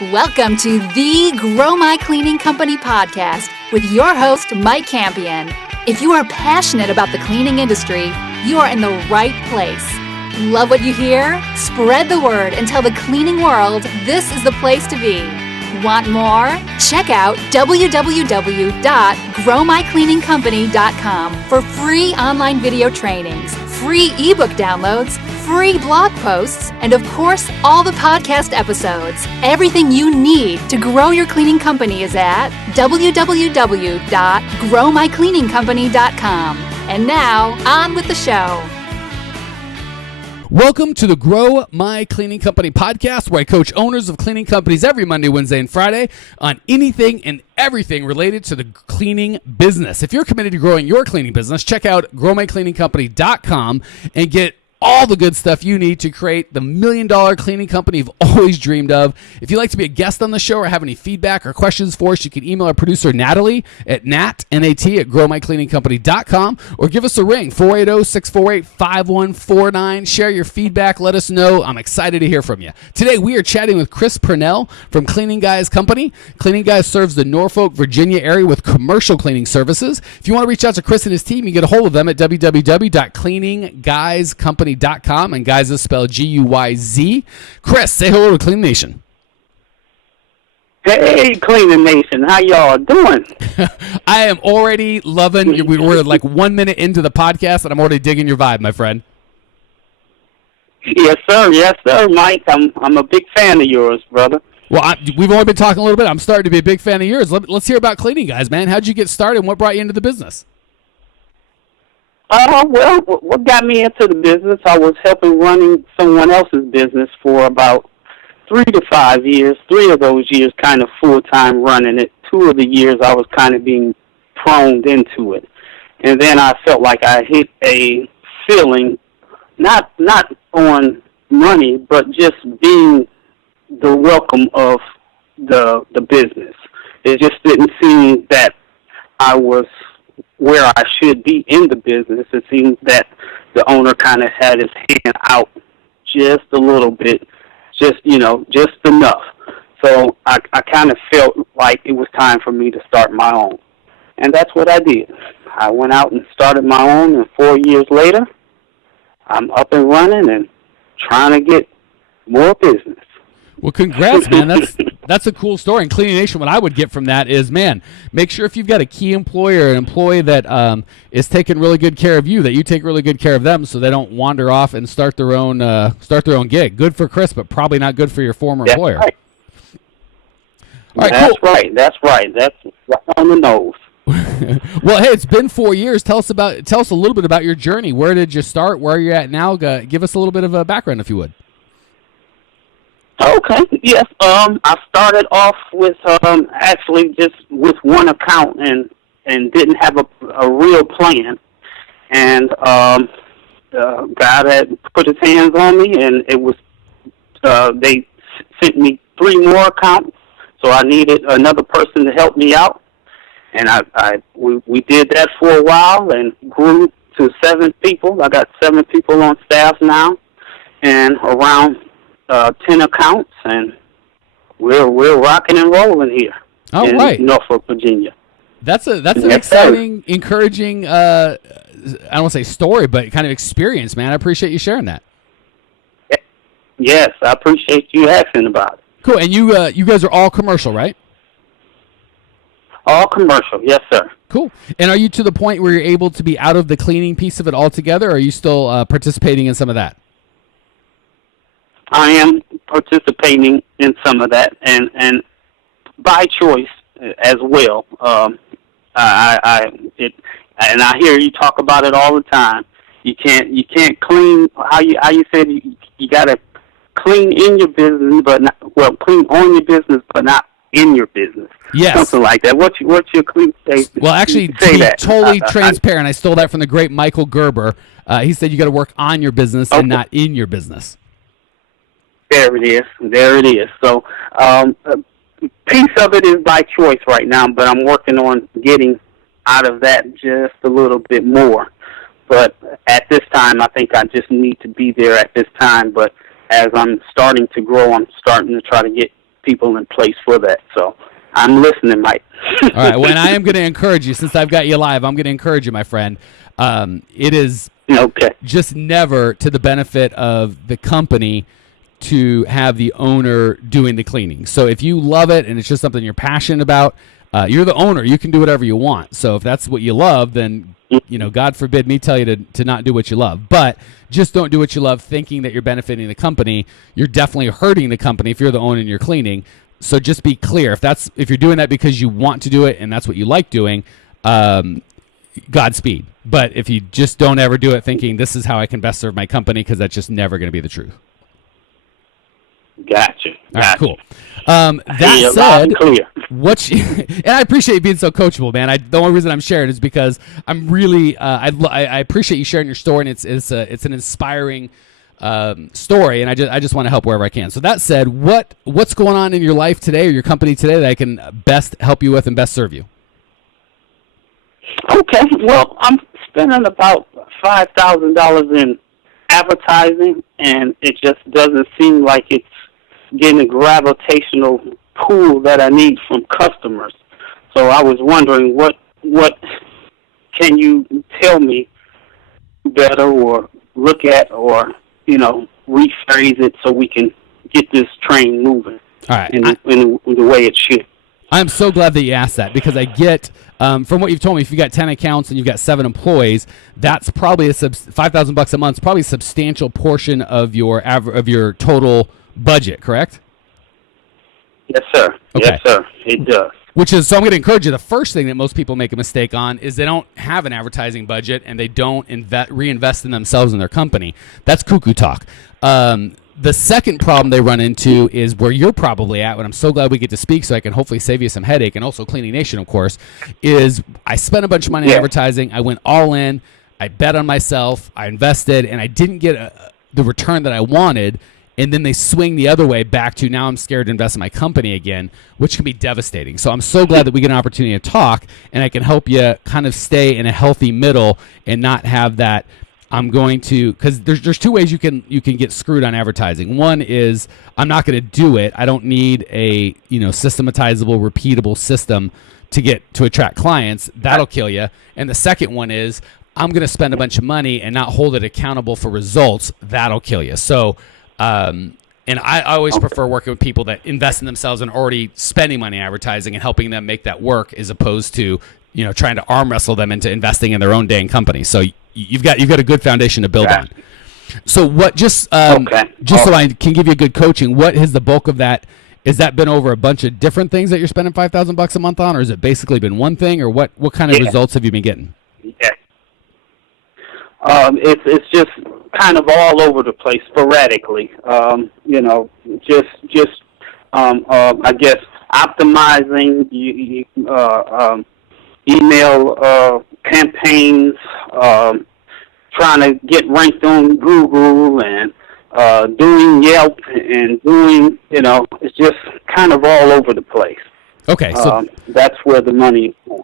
Welcome to the Grow My Cleaning Company podcast with your host, Mike Campion. If you are passionate about the cleaning industry, you are in the right place. Love what you hear? Spread the word and tell the cleaning world this is the place to be. Want more? Check out www.growmycleaningcompany.com for free online video trainings, free ebook downloads, free blog posts, and of course, all the podcast episodes. Everything you need to grow your cleaning company is at www.growmycleaningcompany.com. And now, on with the show. Welcome to the Grow My Cleaning Company podcast, where I coach owners of cleaning companies every Monday, Wednesday, and Friday on anything and everything related to the cleaning business. If you're committed to growing your cleaning business, check out growmycleaningcompany.com and get all the good stuff you need to create the $1 million cleaning company you've always dreamed of. If you'd like to be a guest on the show or have any feedback or questions for us, you can email our producer Natalie at growmycleaningcompany.com or give us a ring, 480-648-5149. Share your feedback. Let us know. I'm excited to hear from you. Today, we are chatting with Chris Pernell from Cleaning Guys Company. Cleaning Guys serves the Norfolk, Virginia area with commercial cleaning services. If you want to reach out to Chris and his team, you can get a hold of them at www.cleaningguyscompany.com, and guys is spelled G-U-Y-Z. Chris, say hello to Clean Nation. Hey, Cleaning Nation, how y'all doing? I am already loving. We're like 1 minute into the podcast, and I'm already digging your vibe, my friend. Yes, sir, Mike. I'm a big fan of yours, brother. Well, we've only been talking a little bit. I'm starting to be a big fan of yours. Let's hear about Cleaning Guys, man. How'd you get started, and what brought you into the business? Well, what got me into the business, I was helping running someone else's business for about 3 to 5 years. 3 of those years kind of full-time running it. 2 of the years I was kind of being thrown into it. And then I felt like I hit a ceiling, not on money, but just being the welcome of the business. It just didn't seem that I was where I should be in the business. It seems that the owner kind of had his hand out just a little bit, just enough. So I kind of felt like it was time for me to start my own. And that's what I did. I went out and started my own, and 4 years later, I'm up and running and trying to get more business. Well, congrats, man. That's a cool story. And Cleaning Nation, what I would get from that is, man, make sure if you've got a key employer, an employee that is taking really good care of you, that you take really good care of them, so they don't wander off and start their own gig. Good for Chris, but probably not good for your former employer. Right. All right, That's cool. right. That's right on the nose. Well, hey, it's been 4 years. Tell us a little bit about your journey. Where did you start? Where are you at now? Give us a little bit of a background, if you would. Okay, yes. I started off with actually just with one account and didn't have a real plan. And God had put his hands on me, and it was they sent me 3 more accounts, so I needed another person to help me out. And we did that for a while and grew to 7 people. I got 7 people on staff now, and around 10 accounts, and we're rocking and rolling here in Norfolk, Virginia. That's an exciting, encouraging, I don't want to say story, but kind of experience, man. I appreciate you sharing that. Yes, I appreciate you asking about it. Cool, and you guys are all commercial, right? All commercial, yes, sir. Cool. And are you to the point where you're able to be out of the cleaning piece of it altogether, or are you still participating in some of that? I am participating in some of that, and by choice as well. I hear you talk about it all the time. You can't clean how you said you got to clean in your business, clean on your business, but not in your business. Yes, something like that. What's your clean statement? Well, actually, to be totally transparent, I stole that from the great Michael Gerber. He said you got to work on your business and not in your business. There it is. So, piece of it is by choice right now, but I'm working on getting out of that just a little bit more. But at this time, I think I just need to be there at this time. But as I'm starting to grow, I'm starting to try to get people in place for that. So I'm listening, Mike. All right. Well, and I am going to encourage you, since I've got you live, I'm going to encourage you, my friend. It is just never to the benefit of the company to have the owner doing the cleaning. So if you love it and it's just something you're passionate about, you're the owner. You can do whatever you want. So if that's what you love, then, God forbid me tell you to not do what you love. But just don't do what you love thinking that you're benefiting the company. You're definitely hurting the company if you're the owner and you're cleaning. So just be clear. If you're doing that because you want to do it and that's what you like doing, Godspeed. But if you just don't ever do it thinking this is how I can best serve my company, because that's just never going to be the truth. Gotcha. All right, cool. That said, and I appreciate you being so coachable, man. The only reason I'm sharing is because I'm really I appreciate you sharing your story, and it's an inspiring story, and I just want to help wherever I can. So that said, what's going on in your life today or your company today that I can best help you with and best serve you? Okay, well, I'm spending about $5,000 in advertising, and it just doesn't seem like it's getting a gravitational pull that I need from customers. So I was wondering what can you tell me better or look at or, rephrase it so we can get this train moving in the way it should. I'm so glad that you asked that, because I get, from what you've told me, if you've got 10 accounts and you've got 7 employees, that's probably $5,000 a month. It's probably a substantial portion of your total budget, correct? Yes, sir. Okay. Yes, sir. It does. So I'm going to encourage you. The first thing that most people make a mistake on is they don't have an advertising budget and they don't reinvest in themselves and their company. That's cuckoo talk. The second problem they run into is where you're probably at, and I'm so glad we get to speak so I can hopefully save you some headache, and also Cleaning Nation, of course, is I spent a bunch of money on advertising. I went all in. I bet on myself. I invested, and I didn't get the return that I wanted. And then they swing the other way back to now I'm scared to invest in my company again, which can be devastating. So I'm so glad that we get an opportunity to talk, and I can help you kind of stay in a healthy middle and not have that because there's 2 ways you can get screwed on advertising. One is I'm not going to do it. I don't need a systematizable, repeatable system to attract clients. That'll kill you. And the second one is I'm going to spend a bunch of money and not hold it accountable for results. That'll kill you. So and I always prefer working with people that invest in themselves and already spending money advertising and helping them make that work, as opposed to trying to arm wrestle them into investing in their own dang company. So you've got a good foundation to build on. So what so I can give you a good coaching, what is the bulk of that? Has that been over a bunch of different things that you're spending $5,000 a month on, or has it basically been one thing, or what kind of results have you been getting? Yeah. It's just kind of all over the place sporadically. I guess optimizing email campaigns, trying to get ranked on Google, and doing Yelp, and doing, it's just kind of all over the place. Okay, so that's where the money is.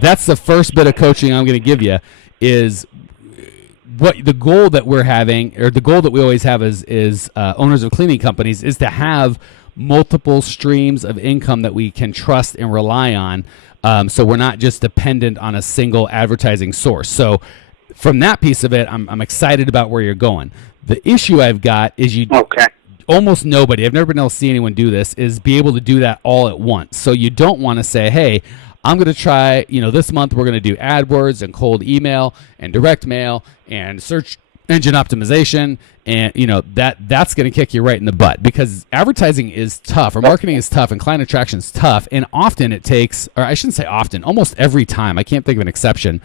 That's the first bit of coaching I'm going to give you is what the goal that we're having, or the goal that we always have is owners of cleaning companies, is to have multiple streams of income that we can trust and rely on. So we're not just dependent on a single advertising source. So from that piece of it, I'm excited about where you're going. The issue I've got is almost nobody, I've never been able to see anyone do this, is be able to do that all at once. So you don't want to say, hey, I'm going to try, this month we're going to do AdWords and cold email and direct mail and search engine optimization, and that's going to kick you right in the butt, because advertising is tough, or marketing is tough, and client attraction is tough, and often it takes, or I shouldn't say often, almost every time, I can't think of an exception,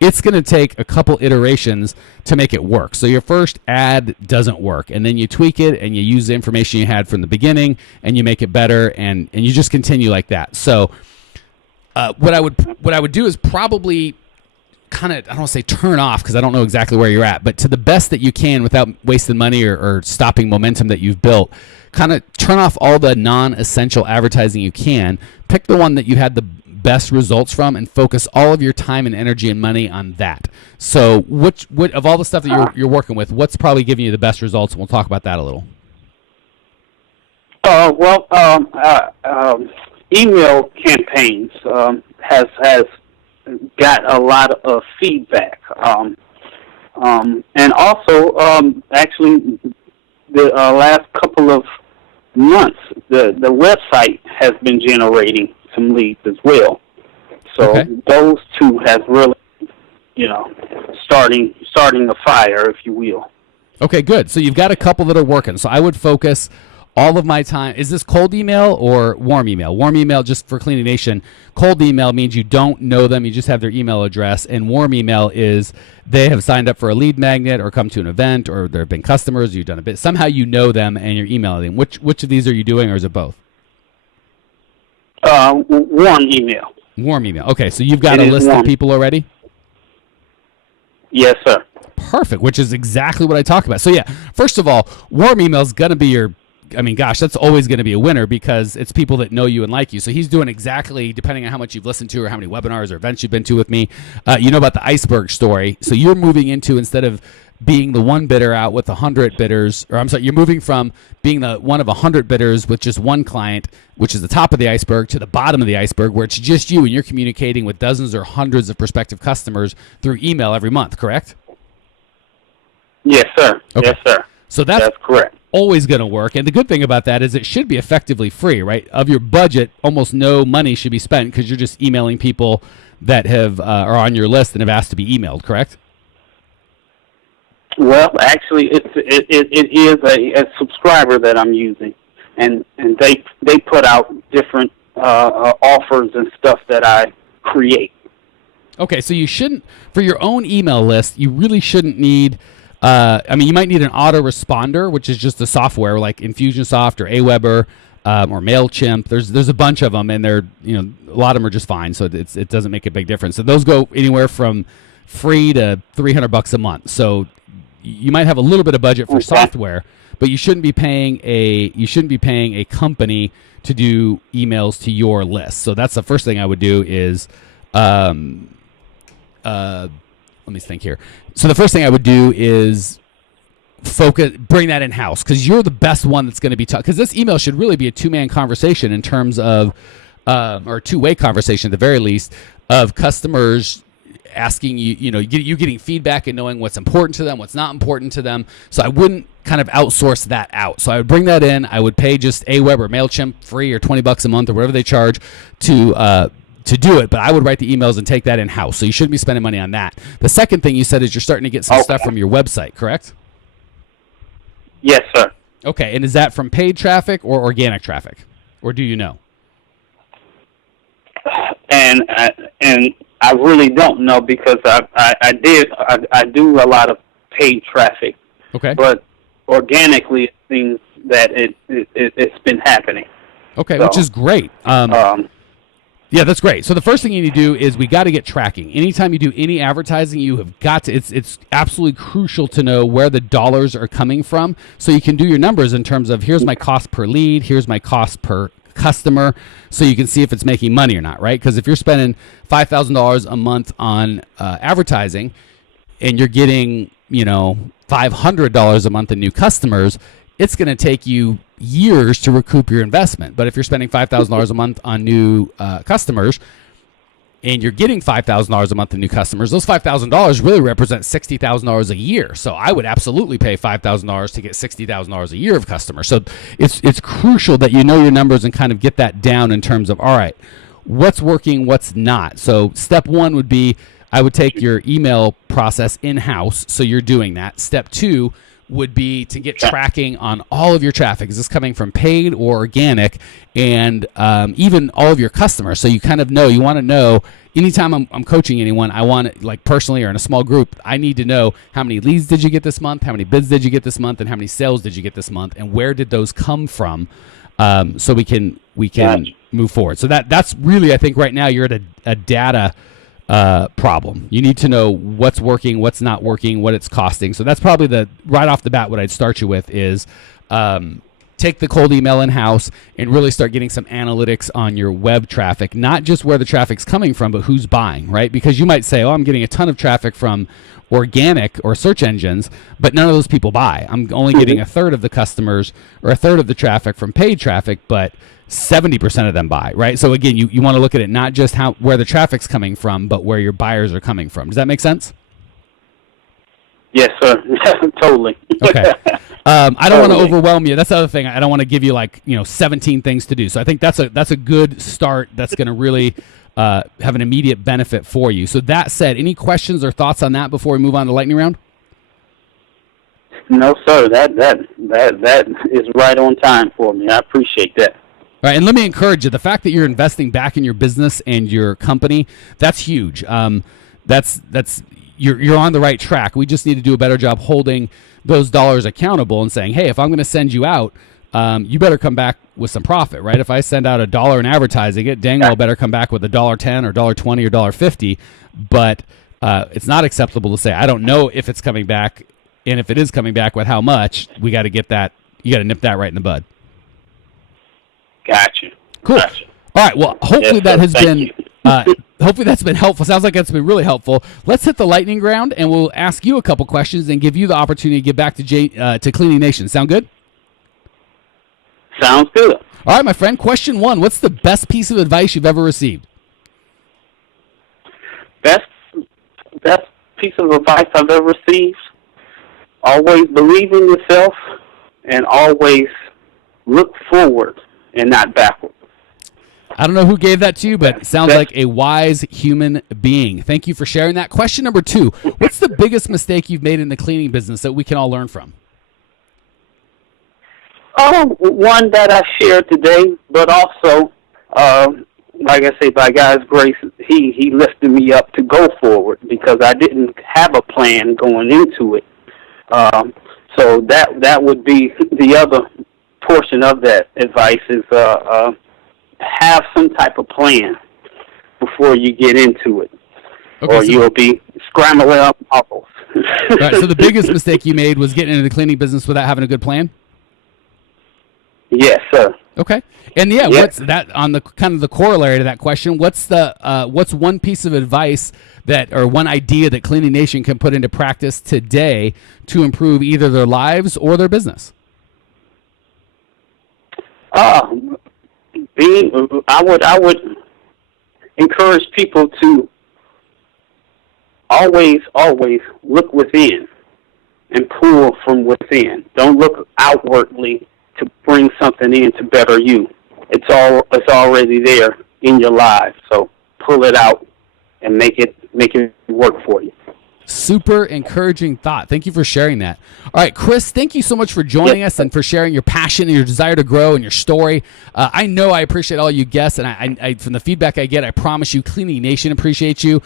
it's going to take a couple iterations to make it work. So your first ad doesn't work, and then you tweak it and you use the information you had from the beginning and you make it better, and you just continue like that. So what I would do is probably kind of, I don't want to say turn off, because I don't know exactly where you're at, but to the best that you can without wasting money or stopping momentum that you've built, kind of turn off all the non-essential advertising you can. Pick the one that you had the best results from and focus all of your time and energy and money on that. So what of all the stuff that you're working with, what's probably giving you the best results? And we'll talk about that a little. Email campaigns has got a lot of feedback, and also actually the last couple of months, the website has been generating some leads as well. So those two have really, starting a fire, if you will. Okay, good. So you've got a couple that are working. So I would focus all of my time. Is this cold email or warm email? Warm email, just for Cleaning Nation. Cold email means you don't know them. You just have their email address. And warm email is they have signed up for a lead magnet or come to an event, or there have been customers. You've done a bit. Somehow you know them and you're emailing them. Which of these are you doing, or is it both? Warm email. Warm email. Okay, so you've got a list of people already? Yes, sir. Perfect, which is exactly what I talk about. So yeah, first of all, warm email is going to be that's always going to be a winner because it's people that know you and like you. So he's doing exactly, depending on how much you've listened to or how many webinars or events you've been to with me, you know about the iceberg story. So you're moving into, instead of being the one bidder out with 100 bidders, you're moving from being the one of 100 bidders with just one client, which is the top of the iceberg, to the bottom of the iceberg, where it's just you and you're communicating with dozens or hundreds of prospective customers through email every month, correct? Yes, sir. Okay. Yes, sir. So that's correct. Always going to work. And the good thing about that is it should be effectively free, right? Of your budget, almost no money should be spent because you're just emailing people that have are on your list and have asked to be emailed, correct? Well, actually, it is a subscriber that I'm using, and they put out different offers and stuff that I create. Okay, so you shouldn't, for your own email list, you really shouldn't need, you might need an autoresponder, which is just the software like Infusionsoft or Aweber or MailChimp. There's a bunch of them, and they're, a lot of them are just fine, so it doesn't make a big difference. So those go anywhere from free to $300 a month. So you might have a little bit of budget for software, but you shouldn't be paying a company to do emails to your list. So that's the first thing I would do is, let me think here. So the first thing I would do is bring that in-house, because you're the best one that's going to be talking. Because this email should really be a two-man conversation in terms of, or a two-way conversation at the very least, of customers asking you, you getting feedback and knowing what's important to them, what's not important to them. So I wouldn't kind of outsource that out. So I would bring that in. I would pay just Aweber or MailChimp free or $20 a month or whatever they charge to do it, but I would write the emails and take that in-house. So you shouldn't be spending money on that. The second thing you said is you're starting to get some stuff from your website, correct? Yes, sir. Okay, and is that from paid traffic or organic traffic? Or do you know? And I really don't know, because I do a lot of paid traffic. Okay. But organically, it seems that it's been happening. Okay, which is great. Yeah, that's great. So the first thing you need to do is we got to get tracking. Anytime you do any advertising, you have got to, it's absolutely crucial to know where the dollars are coming from, so you can do your numbers in terms of, here's my cost per lead, here's my cost per customer, so you can see if it's making money or not, right? Because if you're spending $5,000 a month on advertising and you're getting, $500 a month in new customers, it's going to take you years to recoup your investment. But if you're spending $5,000 a month on new customers and you're getting $5,000 a month in new customers, those $5,000 really represent $60,000 a year. So I would absolutely pay $5,000 to get $60,000 a year of customers. So it's crucial that you know your numbers and kind of get that down in terms of, all right, what's working, what's not. So step one would be, I would take your email process in-house. So you're doing that. Step two would be to get tracking on all of your traffic. Is this coming from paid or organic? And even all of your customers. So you kind of know, you want to know, anytime I'm coaching anyone, I want it, like personally or in a small group, I need to know how many leads did you get this month, how many bids did you get this month, and how many sales did you get this month, and where did those come from, so we can move forward. So that's really, I think right now you're at a data problem. You need to know what's working, what's not working, what it's costing. So that's probably right off the bat, what I'd start you with is take take the cold email in-house and really start getting some analytics on your web traffic, not just where the traffic's coming from, but who's buying, right? Because you might say, oh, I'm getting a ton of traffic from organic or search engines, but none of those people buy. I'm only getting a third of the customers or a third of the traffic from paid traffic, but 70% of them buy, right? So again, you want to look at it not just where the traffic's coming from, but where your buyers are coming from. Does that make sense? Yes, sir. Totally. Okay. I don't want to overwhelm you. That's the other thing. I don't want to give you 17 things to do. So I think that's a good start. That's going to really have an immediate benefit for you. So that said, any questions or thoughts on that before we move on to lightning round? No, sir. That is right on time for me. I appreciate that. All right, and let me encourage you. The fact that you're investing back in your business and your company, that's huge. You're on the right track. We just need to do a better job holding those dollars accountable and saying, hey, if I'm going to send you out, you better come back with some profit, right? If I send out $1 in advertising, it dang well better come back with $1.10 or $1.20 or $1.50. But it's not acceptable to say, I don't know if it's coming back, and if it is coming back, with how much. We got to get that. You got to nip that right in the bud. Gotcha. Cool. Gotcha. All right. Well, hopefully that has been. you. Hopefully that's been helpful. Sounds like that's been really helpful. Let's hit the lightning round, and we'll ask you a couple questions and give you the opportunity to get back to Cleaning Nation. Sound good? Sounds good. All right, my friend. Question 1: what's the best piece of advice you've ever received? Best piece of advice I've ever received: always believe in yourself and always look forward and not backward. I don't know who gave that to you, but it sounds like a wise human being. Thank you for sharing that. Question number 2: what's the biggest mistake you've made in the cleaning business that we can all learn from? One that I shared today, but also, like I say, by God's grace, He lifted me up to go forward because I didn't have a plan going into it. So that would be the other portion of that advice is have some type of plan before you get into it, or you'll be scrambling up apples. Right, so the biggest mistake you made was getting into the cleaning business without having a good plan? Yes, sir. Okay. And what's that on the kind of the corollary to that question? What's one piece of advice or one idea that Cleaning Nation can put into practice today to improve either their lives or their business? I would encourage people to always look within and pull from within. Don't look outwardly to bring something in to better you. It's already there in your life. So pull it out and make it work for you. Super encouraging thought. Thank you for sharing that. All right, Chris, thank you so much for joining us and for sharing your passion and your desire to grow and your story. I know I appreciate all you guests, and I from the feedback I get, I promise you Cleaning Nation appreciates you.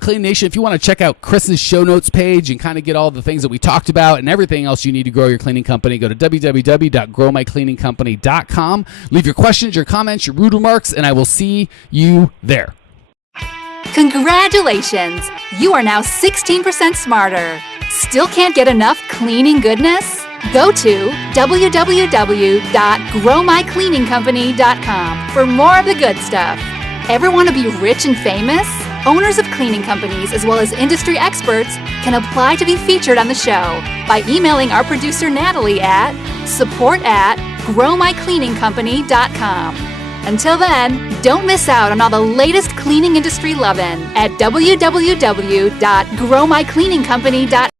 Cleaning Nation, if you want to check out Chris's show notes page and kind of get all the things that we talked about and everything else you need to grow your cleaning company, go to www.growmycleaningcompany.com. Leave your questions, your comments, your rude remarks, and I will see you there. Congratulations! You are now 16% smarter. Still can't get enough cleaning goodness? Go to www.growmycleaningcompany.com for more of the good stuff. Ever want to be rich and famous? Owners of cleaning companies as well as industry experts can apply to be featured on the show by emailing our producer Natalie at support@growmycleaningcompany.com. Until then, don't miss out on all the latest cleaning industry lovin' at www.growmycleaningcompany.com.